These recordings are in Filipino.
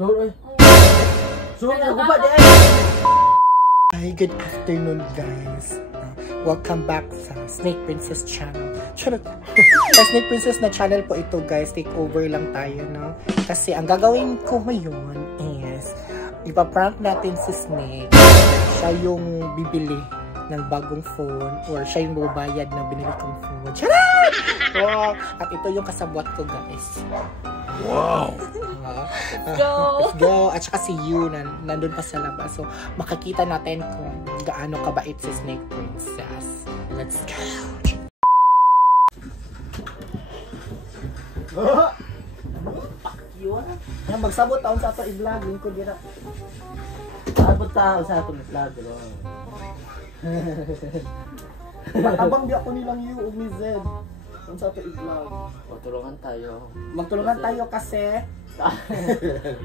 Sure, sure, ako ba di? Hi, good afternoon guys. Welcome back sa Snake Princess channel. Charot. Sa Snake Princess na channel po ito guys, take over lang tayo, no? Kasi ang gagawin ko ngayon is ipaprank natin si Snake. Siya yung bibili ng bagong phone or siya yung babayad ng binili kong phone. Charot! Wow. At ito yung kasabwat ko guys. Wow! Let's go! Let's go! At saka si Yu nandun pa sa labas. So, makikita natin kung gaano kabait si Snake Princess. Let's go! Yan, magsabot taon sa ato i-vlog. Yung ko dira. Sabot tao sa ato vlog. Matabang di ako nilang Yu o ni Zed. Sa ato i-vlog. Tulungan tayo. Magtulungan tayo kasi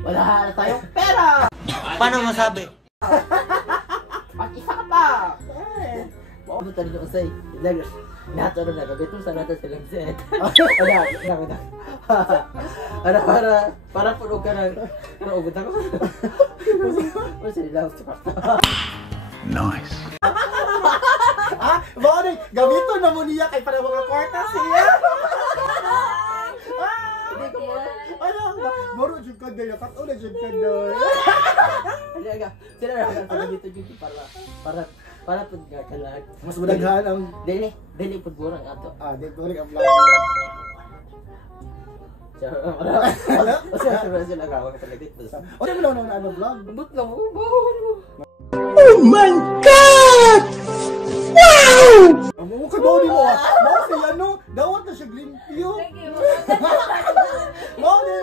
wala na tayong pera! paano masabi? Mag-isa ka pa! Ano tayo nyo kasi? Nato na nagabito sa natin silang set. Wala. Para puno ka ng ugot ako. Wala sila lang. Nice. Bakit? Gamito na mo niya kay para mga kwarta siya. Moro jud ka dayo, kato na jud ka dayo. Sila lang gamito dito para pud kalag. Mas madaghan ang dili pud burang ato. di ko rin ang vlog. Sila gawag talaga dito. Ano mo lang ano vlog? But na mo. Oh my God! Wow! Amo ka daw ni mo. Mo si ano, dawat na siya glimpyo. Mo ni.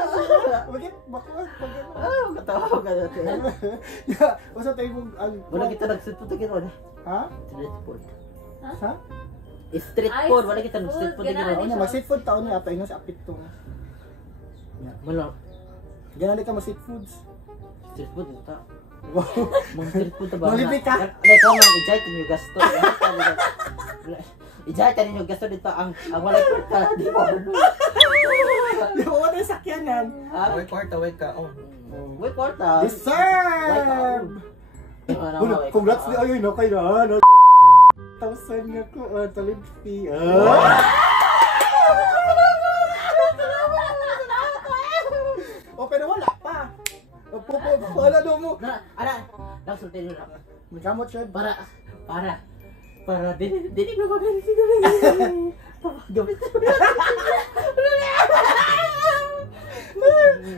Bakit bakit? Katawa ka natin. Ya, basta tayo ang Wala kita nag-street food again, wala. ha? Street food. Sa? Street food, wala kita nag-street food again. Ano, mag-street food taon niya ato ino sa apit to. Wala. Ganali ka mag-street foods. Street food ito. Wow. Mga street food ba? Malibig ka? Ikaw mang i-judge ninyo gasto. I-judge ninyo gasto dito ang wala kwarta. Di mo. Di mo wala sakyanan. Wait kwarta, wait ka. Wait kwarta. Deserve! Congrats ni ayun, okay na. 1,000 nga ko, talent fee. Oh, pero wala pa. Wala daw mo. Nagsulti nyo lang. May kamot siya. Para, dinig na magalit si Gabi. Gamit na.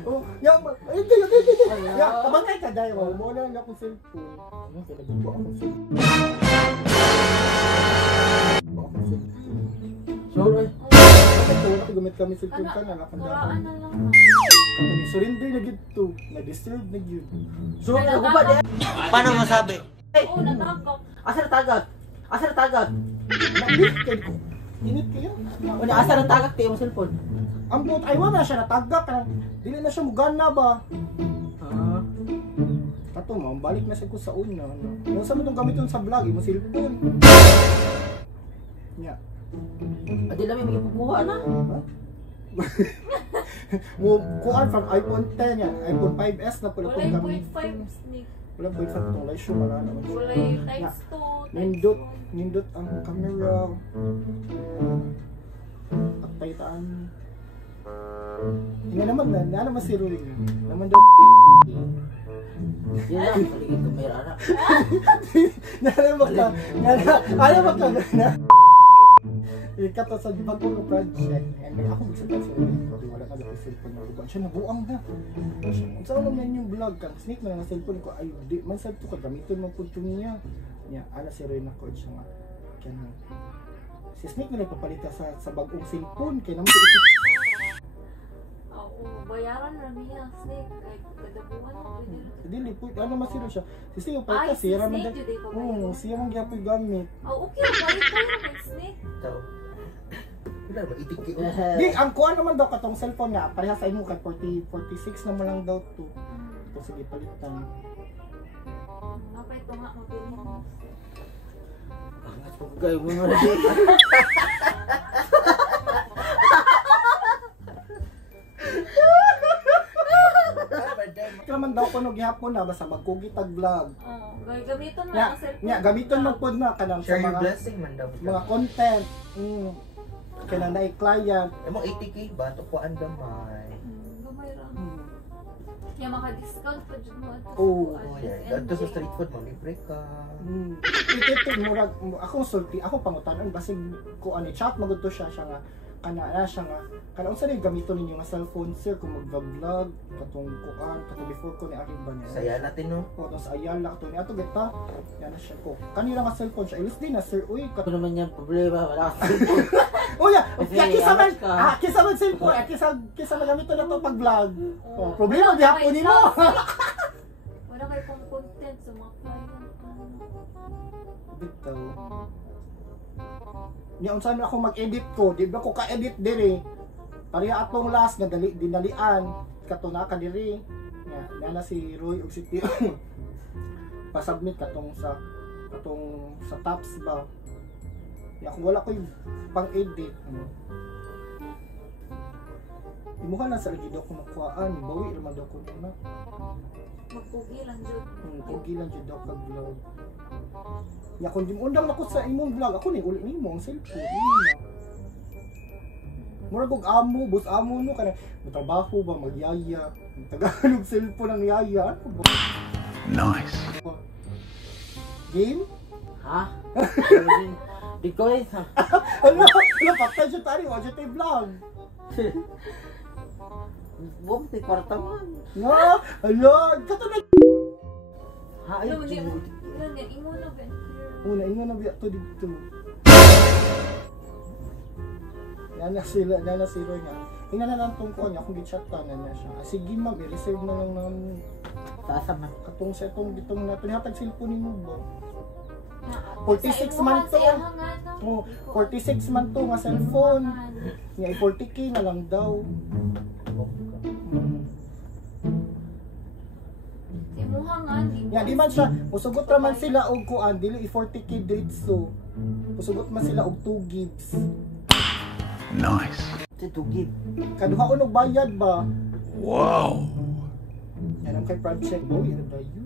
Oh, ya, ay, ya, tabangkay ka dahil mo na lang akong cellphone. Nagbuo akong cellphone. Sure. Ito, gamit kami cellphone ka na, nakandahan. Kami surrender na gito, na-disturb na gito. Sure, ako ba di? Paano masabi? Oo, natagap. Asa na tagak? Nag-lift kayo ko. Init kayo? Asa na tagak tayo mo cellphone? Ang buot, ay wala siya natagak. Dili na siya mugana ba? Kato mo, balik na siya ko sa una. Kung saan mo itong gamiton sa vlog, mo cellphone. Nya. Adi lang may magpukuha na. Mo kuan from iPhone 10 yan, iPhone 5S na pala Wala itong yung gamiton. 0.5 sneak. Wala po itong itong live show, wala naman. Wala yung times 2. Nindot ang camera. At paitaan. Nga naman si Ruling. Naman daw. Yan lang, paligid ko may rana. Alam mo ka. Ikato sa bagong project. And ako magsabi sa Ruling. Wala ka lang cellphone na uban. Siya nabuang na. Saan naman yung vlog kang Snake na nga cellphone ko. Ay, di man sabi ko gamitin mo punto niya. Ana si Ruling ako siya nga. Kaya na. Si Snake na nagpapalita sa bagong cellphone. Kaya naman ito. Bayaran na niya, Snake. Like, kadabuhan ako. Dili po, ano masiro siya. Si Snake yung palita, siya raman Snake yun, di ba? Oo, siya mong gyapoy gamit. Okay, balik kayo ng Snake. Ito. Wala ba, itik ko. Di, ang kuha naman daw katong cellphone nga, pareha sa imo kay 46 naman lang daw to. Ito, sige, palitan. Napay ito nga, mabilin mo. Angat po kayo mo na rin. ka naman daw kuno gihapon na basta magkugit tag vlog. Oo, gamiton mo Nya, ang cellphone. nya gamiton man pod na kanang sa Share your mga blessing man daw. mga content. Kana na client. Emong 80k ba to kuan gamay. Gamay ra. Mm. Kaya maka-discount pa dyan mo. Oo. Oh, yeah. Dito sa street food mo libre ka. Ito murag ako sulti, ako pangutanon basig ko ani chat magud to siya nga kana siya nga kana unsa ni gamiton ninyo nga cellphone sir kung magva-vlog katong kuan katong before ko ni ari ba niya. Saya natin no. O tapos ayala to ni ato geta. Yan na siya ko. Kanira nga cellphone siya. Ilis din na sir. Uy, Ako naman yung problema, wala ka. oh yeah, Kasi kisa man alas ka. kisa man cellphone, kisa man gamito na to pag vlog. Oh, problema gihapon nimo. Wala kayo pang content sa mga client. Bitaw. Ni unsa man ako mag-edit ko, di ba ko ka-edit diri. Pareha atong last nga dinalian kato na ka diri. Nga na si Roy ug si Tio. Pa-submit katong sa tops ba. Ya kung wala ko yung pang-edit. Imuha na sa lagi daw ko makuhaan, bawi naman daw ko na. Magpugi lang dyan. Pugi lang jud daw kag vlog. Ya kung di mo undang ako sa imong vlog, ako ni uli nimo ang cellphone. Murag og amo, boss amo no kana trabaho ba magyaya. Tagalog cellphone ang yaya. Ano ba? Nice. Game? Ha? Di ko eh. Ano? Patay siya tari, wala siya tayo vlog. Buong ti kwarta man. No, alo, kato na. Ha, Ano ayun. mo niya? Ilan niya? Ingon na ba? Una, ingon na biya to dito. Yan na si Roy nga. Ina na lang tong ko niya, kung gitchatan na niya siya. Sige ma'am, i-reserve na lang ng Taasa man. katong setong ditong na pinihatag cellphone ni mo ba? 46 Sa man imuhan, to. sa iyahangan, no? Oh, 46 man to nga cellphone. Nga 40k na lang daw. Sa imuhangan, Ya di man siya, musugot ra man sila og kuan dili 40k dritso. Musugot man sila og 2 gigs. Nice. Si Tugib. Kaduhaon og bayad ba? Wow. Yan ang kay project boy, ano ba yun?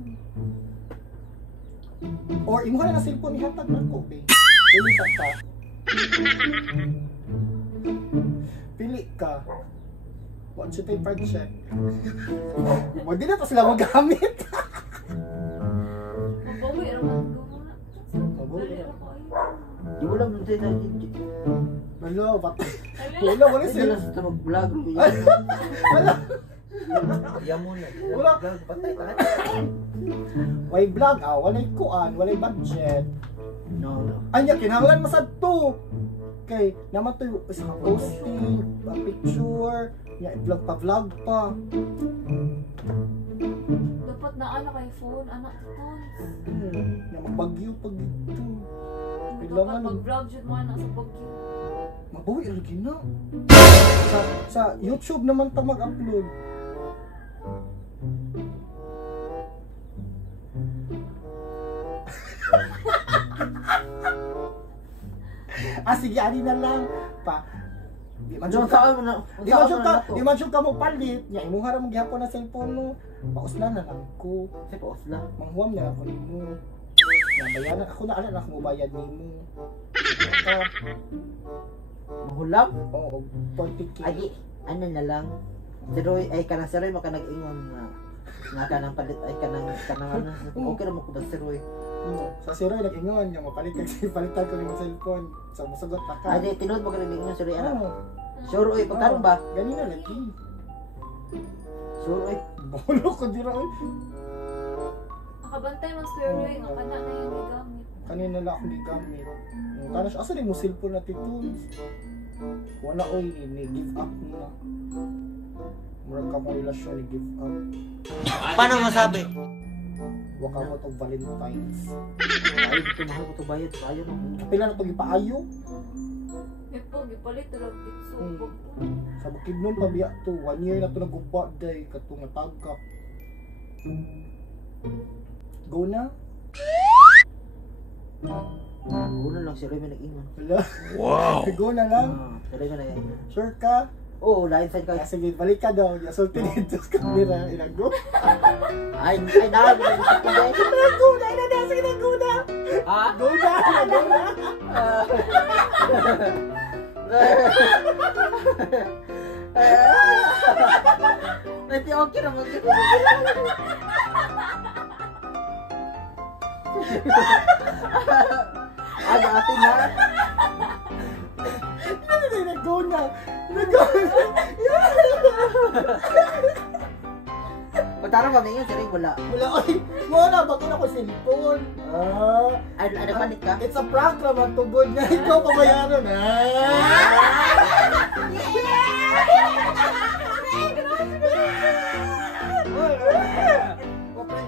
Or imuha na cellphone ni hatag nako be. Pili sa ka. Pili ka. What should I project? Wag din na pa sila magamit. Mabawi, ramang gawa. Mabawi. Dali ako ay. Di mo lang nunti na. Wala, patay. Dali. Wala, wala Hindi sila. lang sa mag-vlog. Wala. Yan muna. Wala. Patay ka. Walay vlog, walay kuan, walay budget. No, no. Anya kinahanglan masad to. Kay naman to yung isa ka posting, picture, ya vlog pa. Dapat na ano kay phone, anak phone. Ya magbagyo pag dito. Dapat Kailangan mag-vlog dyan mo anak sa Baguio. mabawi lagi na. Sa YouTube naman ta mag-upload. Sige, ani na lang pa. Di man Diyan jud ka, saan mo na? di man jud ka mo palit. Nya imuha ra mo gihapon na cellphone mo. Pauslan na lang ko. Si Paus lang. Manghuam na ako nimo. Nabayanan ako na ala na ako bayad nimo. Mahulam? Oo, 40k. Ay, ano na lang. Si Roy, ay kanang si Roy maka nag-ingon nga kanang palit ay kanang ano. Okay ra mo ko ba si Roy? Sa si Roy nag-ingon niya palitan ko nimo cellphone. So musugot na ka. Ay, di tinuod mo ka nag-ingon si Roy ana. Oo. Sure oy, pagkaron ba? Ganina lagi. Sure oy. Bolo ko dira oy. Nakabantay mo Square Roy, nga kana na yung gigamit. Kanina na ako gigamit. Kana siya asa ni mo cellphone na tituls. Wala oy ni give up na. Murag ka mo relasyon ni give up. Paano masabi? Wa ka mo tong Valentine's. Ay, dito mahal ko to bayad. Ayaw na. Pila na to gipaayo. May po, gipalit lang dito sa ubog. Sa Bukidnon pa biya to. 1 year na to nagugba day katong natagkap. Go na. Una lang si Roy may nag-ingon. Wala. Wow. Go na lang. Si Roy may nag-ingon. Sure ka? Oo, lain side ka. Kaya sige, balik ka daw. Sulti dito sa camera. Inago. Ay, nabi na yung sige. Inago na, sige, inago na. Ha? Go na, inago na. Nanti okay naman kita. Ada atin na. Inago na. Inago na. Pagtarong kami yun, sering wala. Wala, oy. Wala, bakit ako cellphone? Ada panik ka? It's a prank naman, tugod na. Ikaw pabayaran,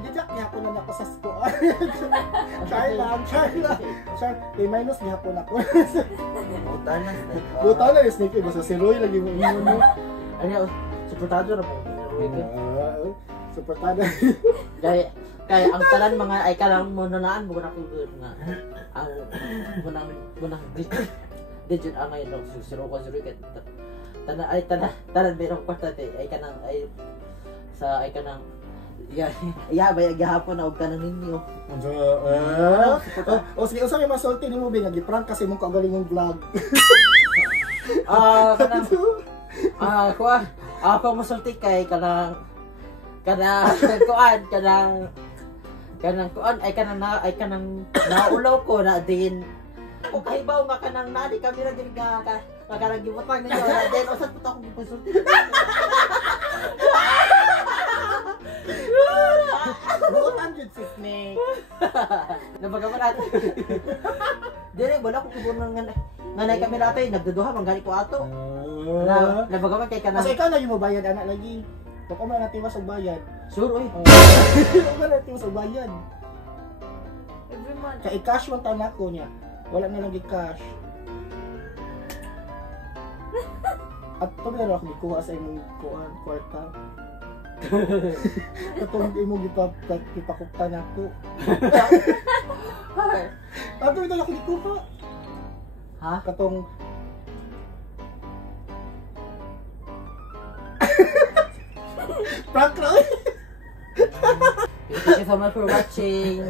Dijak niya ako na ako sa squad. Try lang. May minus niya ako na ako. Butan na. Buta na yung snake. Basta si Roy lagi mo inyo mo. Ano, suportado na po. Suportado. Kaya ang talan mga ay kalang munanaan mo na kung nga. Ang munang digit ang ngayon ng susiro ko siro ket tanan merong kwartate ay kanang ay sa ay kanang bay gihapon na og kanang ninyo. Sige usa may masulti nimo ba nga gi-prank kasi mo kagaling mong vlog. Kanang kuan ako masulti kay kanang kuan ay kanang naulaw ko na din o kahibaw nga kanang nadi kami ra gid nga kanang gibutang ninyo then usad puto akong gipasulti. Buotan jud si Snake. Nabagaman natin. Dire wala ko kibunang nga kami natin nagduduha man gani ko ato. Nabagaman kay kanang Kasi ikaw lagi mo bayad anak lagi. Baka man natin mas og bayad. sure oy. Baka man natin mas og bayad. Every month. Kaya i-cash man tanak ko niya. Wala na lang i-cash. At ito na ako ikuha sa imong kwarta. Katong imong ipakuktan ako. Ato ito ako ikuha. Ha? Katong prank ra. Thank you so much for watching.